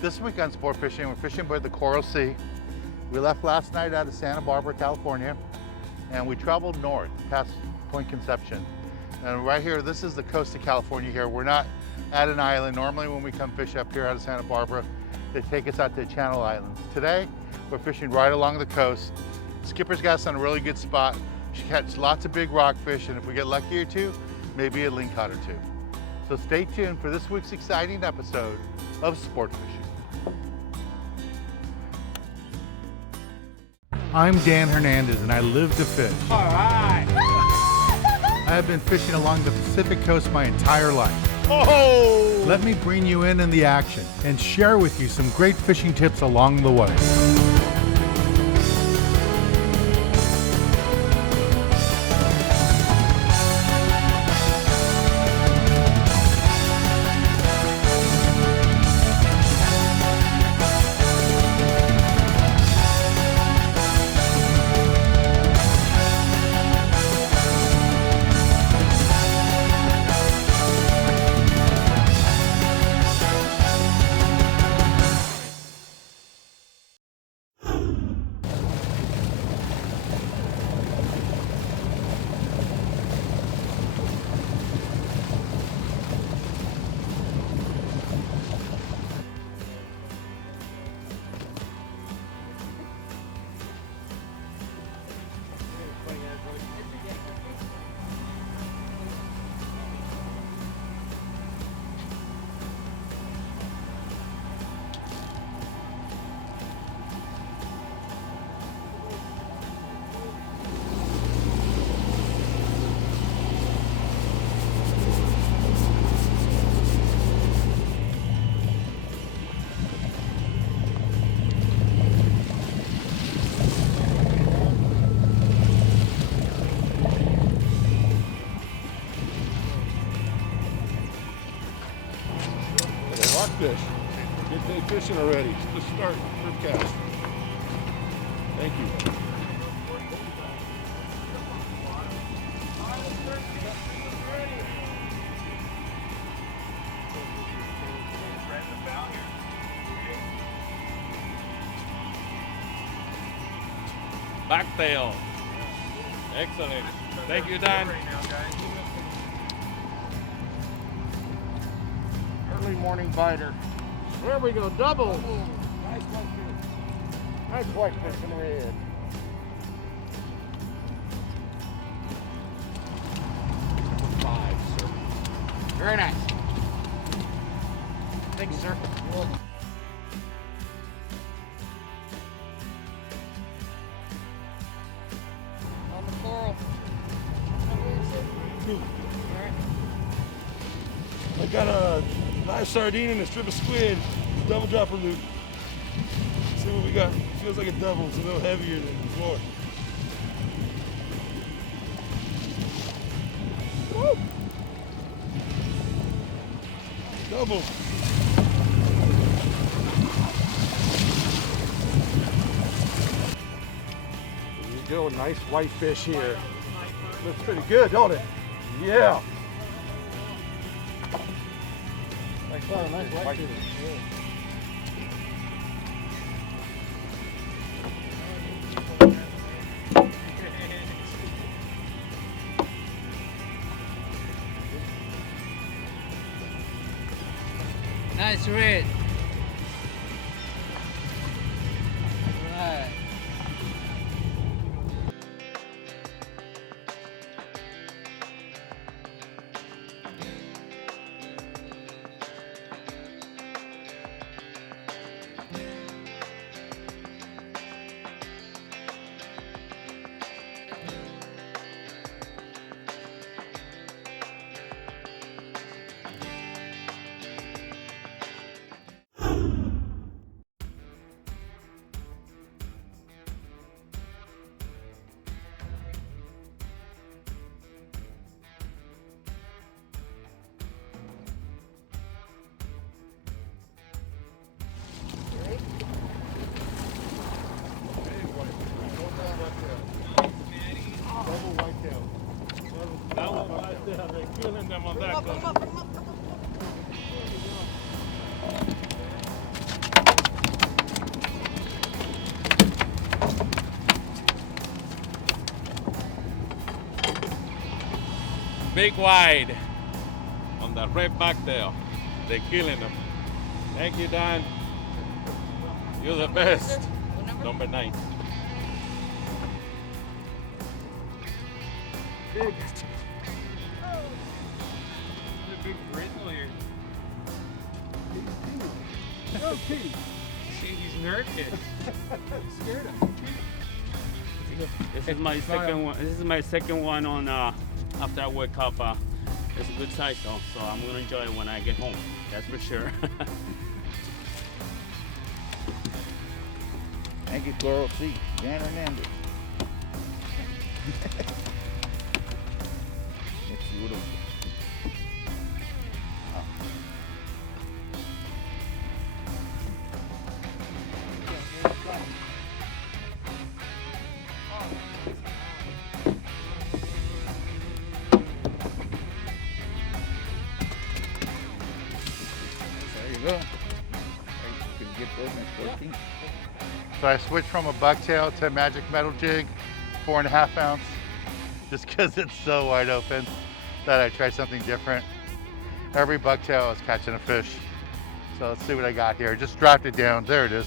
This week on Sport Fishing, we're fishing by the Coralsea. We left last night out of Santa Barbara, California, and we traveled north past Point Conception. And right here, this is the coast of California here. We're not at an island. Normally when we come fish up here out of Santa Barbara, they take us out to the Channel Islands. Today, we're fishing right along the coast. Skipper's got us on a really good spot. We should catch lots of big rockfish, and if we get lucky or two, maybe a lingcod or two. So stay tuned for this week's exciting episode of Sport Fishing. I'm Dan Hernandez, and I live to fish. All right. I have been fishing along the Pacific coast my entire life. Oh! Let me bring you in the action and share with you some great fishing tips along the way. Rockfish. Good day fishing already. Let's start first cast. Thank you. Backtail. Excellent. Thank you, Dan. Early morning biter. There we go, double. Nice whitefish. Nice whitefish in red. Number 5, sir. Very nice. Thank you, sir. You're welcome. On the coral. I got a live sardine and a strip of squid, double dropper loop. See what we got. Feels like a double. It's a little heavier than before. Woo! Double. There you go, nice whitefish here. Looks pretty good, don't it? Yeah. Nice whitefish. Nice red. All right. Killing them on that. big wide on the red backtail. They're killing them. Thank you, Dan. You're the best. Number 9. Big. Big bristle here. Okay. He's nervous. Scared him. This is my second one. This is my second one on after I wake up. It's a good size though, so I'm gonna enjoy it when I get home. That's for sure. Thank you, Coralsea. Dan Hernandez. It's beautiful. There you go. You can get those in 14. So I switched from a bucktail to a magic metal jig, 4.5 ounce, just because it's so wide open that I tried something different. Every bucktail is catching a fish. So let's see what I got here. Just dropped it down. There it is.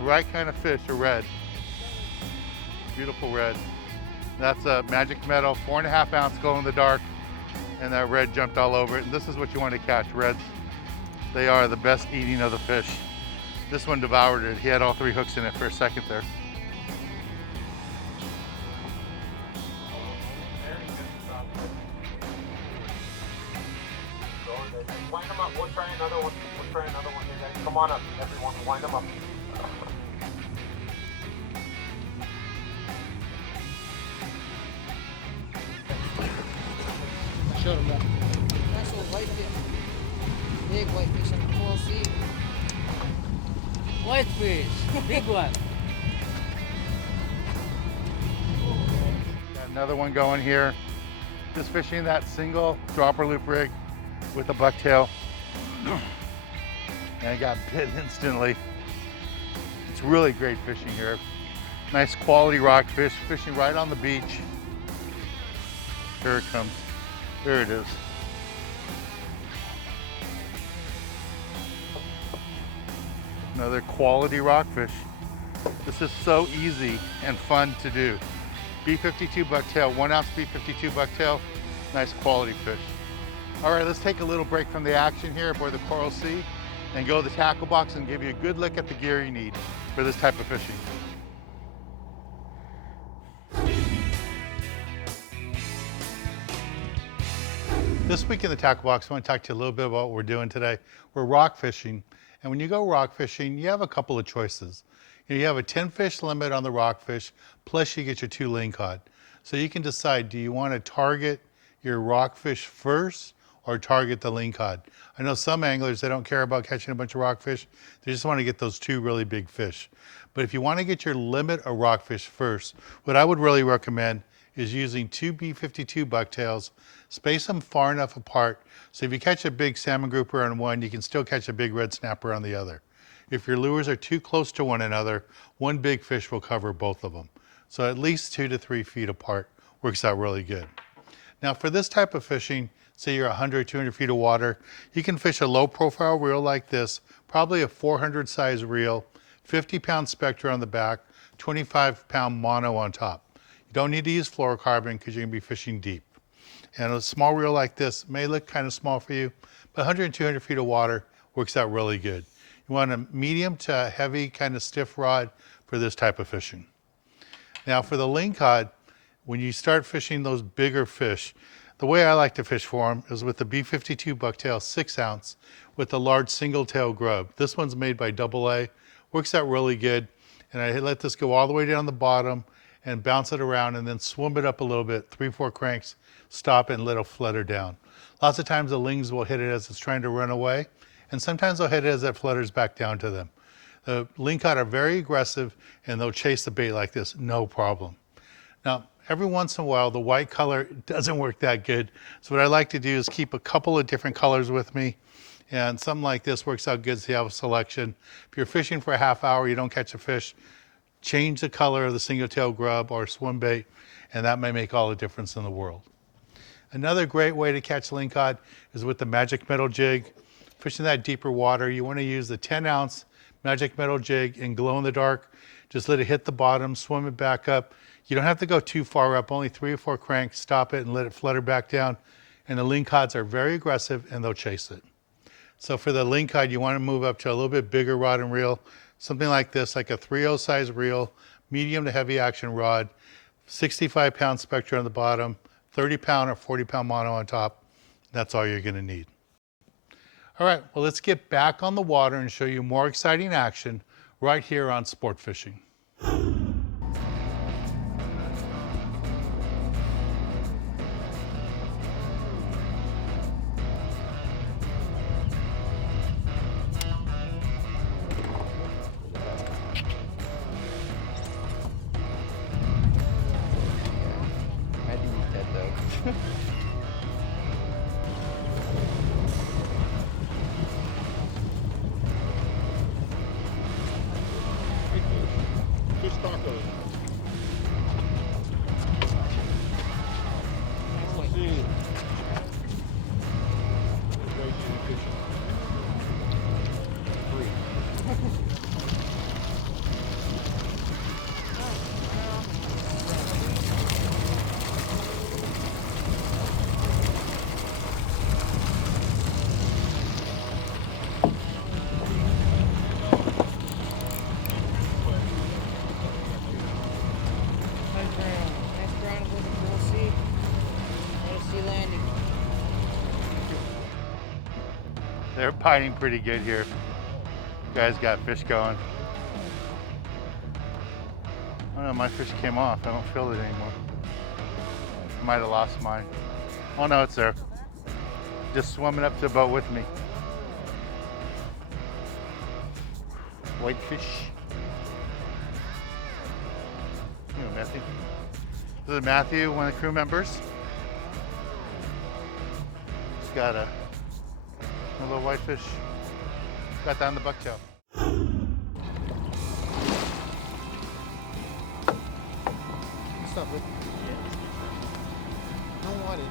Right kind of fish, a red. Beautiful red. That's a magic metal, 4.5 ounce glow in the dark, and that red jumped all over it. And this is what you want to catch, reds. They are the best eating of the fish. This one devoured it. He had all 3 hooks in it for a second there. Wind them up. We'll try another one. We'll try another one here, guys. Come on up, everyone. Wind them up. Showed him that. Nice little whitefish. Big whitefish on the Coralsea. Whitefish. Big one. Got another one going here. Just fishing that single dropper loop rig with a bucktail. And it got bit instantly. It's really great fishing here. Nice quality rockfish, fishing right on the beach. Here it comes. There it is. Another quality rockfish. This is so easy and fun to do. B52 bucktail, 1 ounce B52 bucktail, nice quality fish. All right, let's take a little break from the action here aboard the Coralsea and go to the tackle box and give you a good look at the gear you need for this type of fishing. This week in the tackle box, I want to talk to you a little bit about what we're doing today. We're rock fishing, and when you go rock fishing, you have a couple of choices. You have a 10 fish limit on the rockfish, plus you get your 2 ling cod. So you can decide, do you want to target your rockfish first or target the ling cod? I know some anglers, they don't care about catching a bunch of rockfish. They just want to get those 2 really big fish. But if you want to get your limit of rockfish first, what I would really recommend is using 2 B52 bucktails, space them far enough apart so if you catch a big salmon grouper on one, you can still catch a big red snapper on the other. If your lures are too close to one another, one big fish will cover both of them. So at least 2 to 3 feet apart works out really good. Now for this type of fishing, say you're 100, 200 feet of water, you can fish a low profile reel like this, probably a 400 size reel, 50-pound spectra on the back, 25-pound mono on top. You don't need to use fluorocarbon because you're going to be fishing deep. And a small reel like this may look kind of small for you, but 100, 200 feet of water works out really good. You want a medium to heavy kind of stiff rod for this type of fishing. Now for the ling cod, when you start fishing those bigger fish, the way I like to fish for them is with the B52 bucktail 6 ounce with the large single tail grub. This one's made by AA, works out really good. And I let this go all the way down the bottom and bounce it around and then swim it up a little bit, 3-4 cranks, stop it and let it flutter down. Lots of times the lings will hit it as it's trying to run away, and sometimes they'll hit it as it flutters back down to them. The ling cod are very aggressive and they'll chase the bait like this, no problem. Now, every once in a while, the white color doesn't work that good. So what I like to do is keep a couple of different colors with me. And something like this works out good so you have a selection. If you're fishing for a half hour, you don't catch a fish, change the color of the single tail grub or swim bait, and that may make all the difference in the world. Another great way to catch lingcod is with the magic metal jig. Fishing that deeper water, you want to use the 10-ounce magic metal jig in glow in the dark. Just let it hit the bottom, swim it back up. You don't have to go too far up, only 3 or 4 cranks. Stop it and let it flutter back down. And the lingcods are very aggressive and they'll chase it. So for the lingcod, you want to move up to a little bit bigger rod and reel, something like this, like a 3/0 size reel, medium to heavy action rod, 65-pound Spectra on the bottom, 30-pound or 40-pound mono on top. That's all you're going to need. All right, well, let's get back on the water and show you more exciting action right here on Sport Fishing. Fish tacos. See. Great fishing. Nice brown with the Coralsea. Coralsea landing. They're biting pretty good here. Guys got fish going. Oh no, my fish came off. I don't feel it anymore. I might have lost mine. Oh no, it's there. Just swimming up to the boat with me. Whitefish. Here you go, Matthew. This is Matthew, one of the crew members. He's got a little whitefish. Got that on the bucktail. What's up, Rick? Don't want it.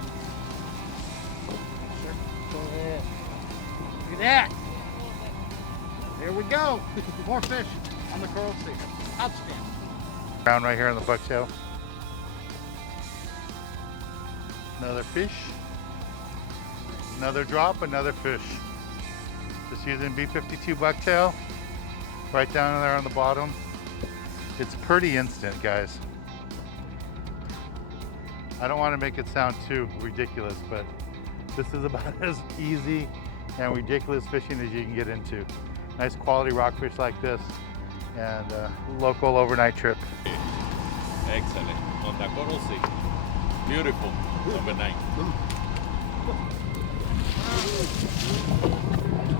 Sure. Go ahead. Look at that. There we go. More fish on the Coralsea. Outstanding. Brown right here on the bucktail. Another fish. Another drop, another fish. Just using B52 bucktail. Right down there on the bottom. It's pretty instant, guys. I don't want to make it sound too ridiculous, but this is about as easy and ridiculous fishing as you can get into. Nice quality rockfish like this and local overnight trip. Excellent. On the Coralsea. Beautiful. Number 9.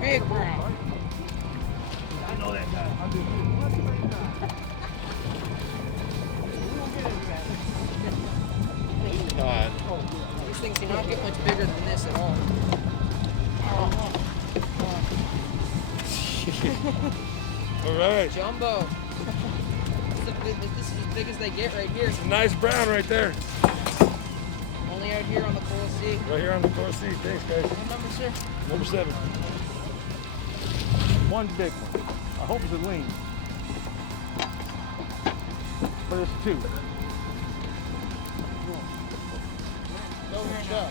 Big brown. I know that guy. God. These things do not get much bigger than this at all. All right. Jumbo. This is as big as they get right here. Nice brown right there. Only out here on the Coralsea. Right here on the Coralsea. Thanks, guys. What number, sir? Number 7. One big one. I hope it's a lean. But it's 2. Go here now.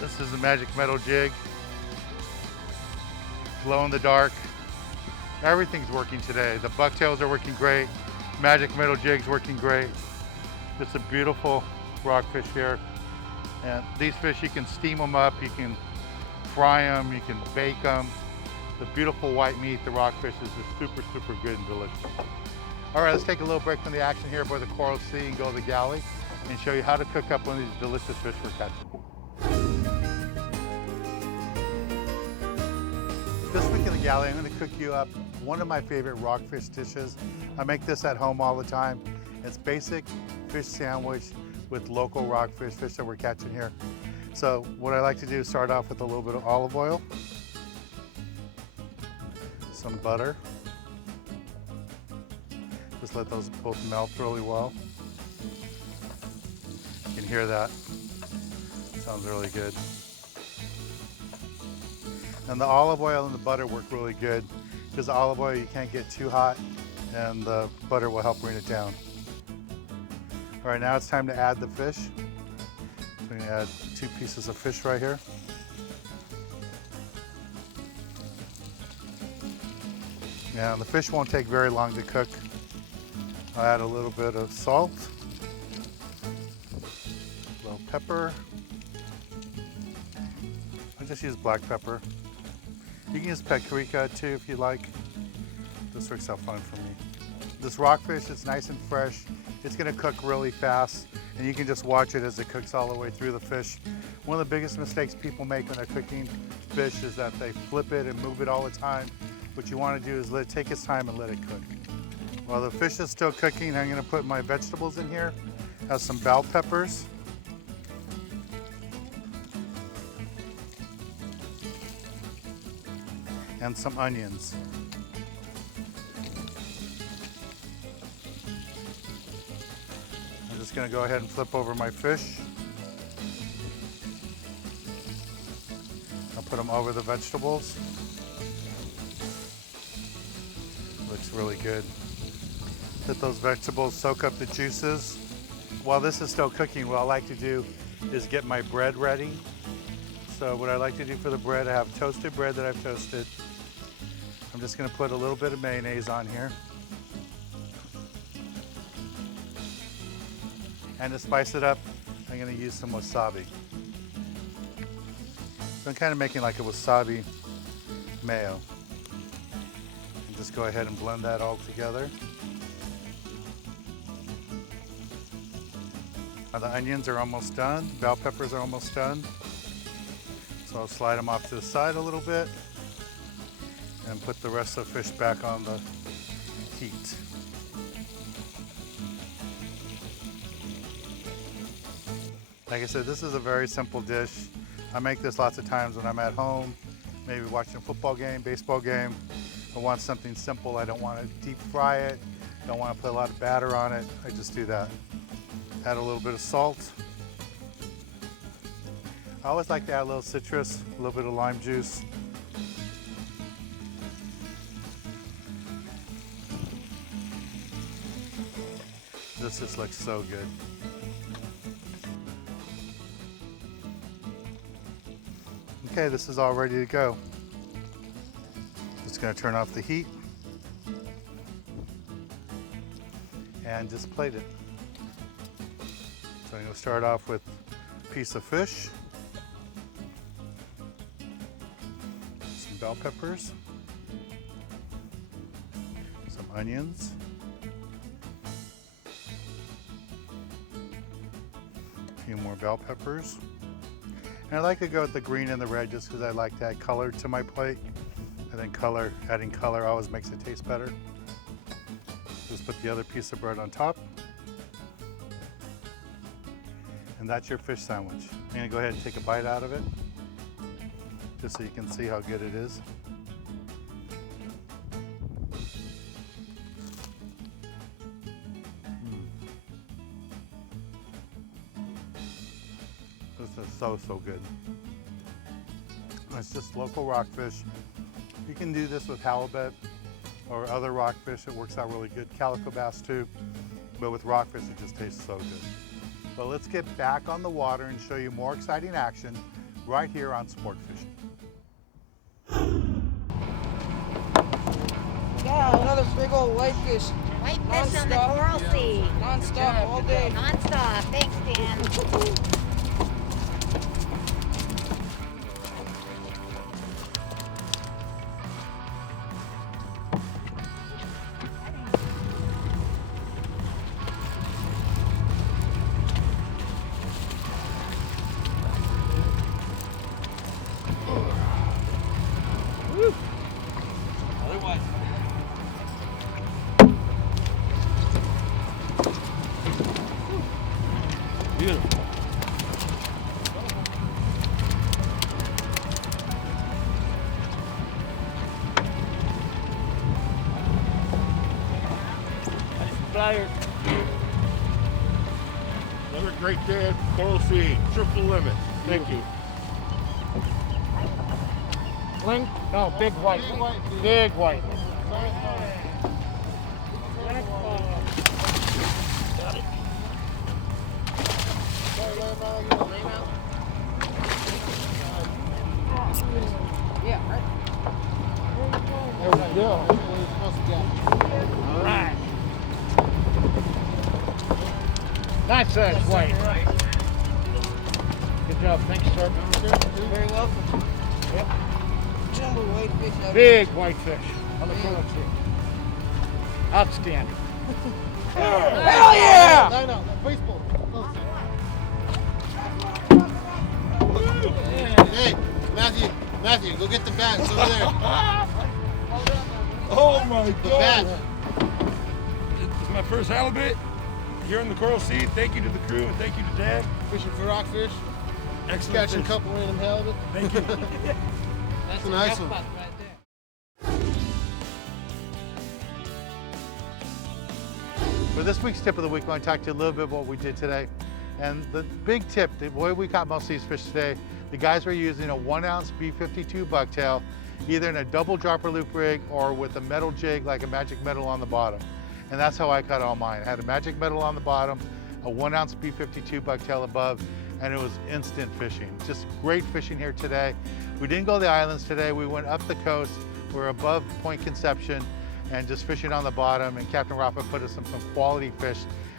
This is the magic metal jig. Glow in the dark. Everything's working today. The bucktails are working great. Magic metal jig's working great. Just a beautiful rockfish here. And these fish, you can steam them up, you can fry them, you can bake them. The beautiful white meat, the rockfish is just super, super good and delicious. All right, let's take a little break from the action here aboard the Coralsea and go to the galley and show you how to cook up one of these delicious fish we're catching. This week in the galley, I'm going to cook you up one of my favorite rockfish dishes. I make this at home all the time. It's basic fish sandwich with local rockfish, fish that we're catching here. So what I like to do is start off with a little bit of olive oil, some butter. Just let those both melt really well. hear that. Sounds really good. And the olive oil and the butter work really good because the olive oil you can't get too hot and the butter will help bring it down. All right, now it's time to add the fish. So we're gonna add 2 pieces of fish right here. Now the fish won't take very long to cook. I'll add a little bit of salt, a little pepper. I just use black pepper. You can use paprika too if you like. This works out fine for me. This rockfish is nice and fresh. It's gonna cook really fast and you can just watch it as it cooks all the way through the fish. One of the biggest mistakes people make when they're cooking fish is that they flip it and move it all the time. What you wanna do is take its time and let it cook. While the fish is still cooking, I'm gonna put my vegetables in here. Have some bell peppers. And some onions. I'm just gonna go ahead and flip over my fish. I'll put them over the vegetables. Looks really good. Let those vegetables soak up the juices. While this is still cooking, what I like to do is get my bread ready. So what I like to do for the bread, I have toasted bread that I've toasted. I'm just gonna put a little bit of mayonnaise on here. And to spice it up, I'm gonna use some wasabi. So I'm kind of making like a wasabi mayo. And just go ahead and blend that all together. Now the onions are almost done. Bell peppers are almost done. So I'll slide them off to the side a little bit and put the rest of the fish back on the heat. Like I said, this is a very simple dish. I make this lots of times when I'm at home, maybe watching a football game, baseball game. I want something simple. I don't want to deep fry it. Don't want to put a lot of batter on it. I just do that. Add a little bit of salt. I always like to add a little citrus, a little bit of lime juice. This just looks so good. Okay, this is all ready to go. Just gonna turn off the heat and just plate it. So I'm gonna start off with a piece of fish, some bell peppers, some onions, a few more bell peppers. And I like to go with the green and the red just because I like to add color to my plate. I think adding color always makes it taste better. Just put the other piece of bread on top. And that's your fish sandwich. I'm gonna go ahead and take a bite out of it, just so you can see how good it is. This is so good. It's just local rockfish. You can do this with halibut or other rockfish. It works out really good. Calico bass too. But with rockfish, it just tastes so good. So let's get back on the water and show you more exciting action right here on Sport Fishing. Yeah, another big old whitefish. Whitefish on the Coralsea. Non-stop all day. Non-stop. Thanks, Dan. Beautiful. Nice flyer. Never right there, Coralsea, triple limit. Thank you. Bling? No, big white. Big white. Yeah, right. There we go. All right. Nice size white. Good job. Thanks, sir. You're very welcome. Yep. Jumbo whitefish out here. Big whitefish on the Coralsea. Outstanding. Hell yeah! I know. Baseball. Hey, Matthew, go get the bat. It's over there. Oh my The God. bat. It's my first halibut here on the Coralsea. Thank you to the crew and thank you to Dad. Fishing for rockfish. Excellent Catching a fish. couple random halibut. Thank you. That's a nice jackpot one. right there. For this week's tip of the week, I want to talk to you a little bit about what we did today. And the big tip, the way we caught most of these fish today, the guys were using a 1 ounce B52 bucktail, either in a double dropper loop rig or with a metal jig like a magic metal on the bottom. And that's how I caught all mine. I had a magic metal on the bottom, a 1 ounce B52 bucktail above, and it was instant fishing. Just great fishing here today. We didn't go to the islands today. We went up the coast. We're above Point Conception and just fishing on the bottom. And Captain Rafa put us some quality fish,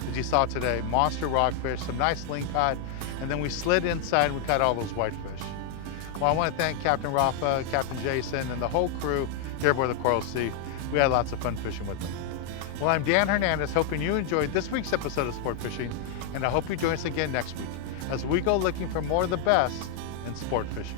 as you saw today. Monster rockfish, some nice lingcod, and then we slid inside and we caught all those whitefish. Well, I want to thank Captain Rafa, Captain Jason, and the whole crew here aboard the Coralsea. We had lots of fun fishing with them. Well, I'm Dan Hernandez, hoping you enjoyed this week's episode of Sport Fishing, and I hope you join us again next week as we go looking for more of the best in sport fishing.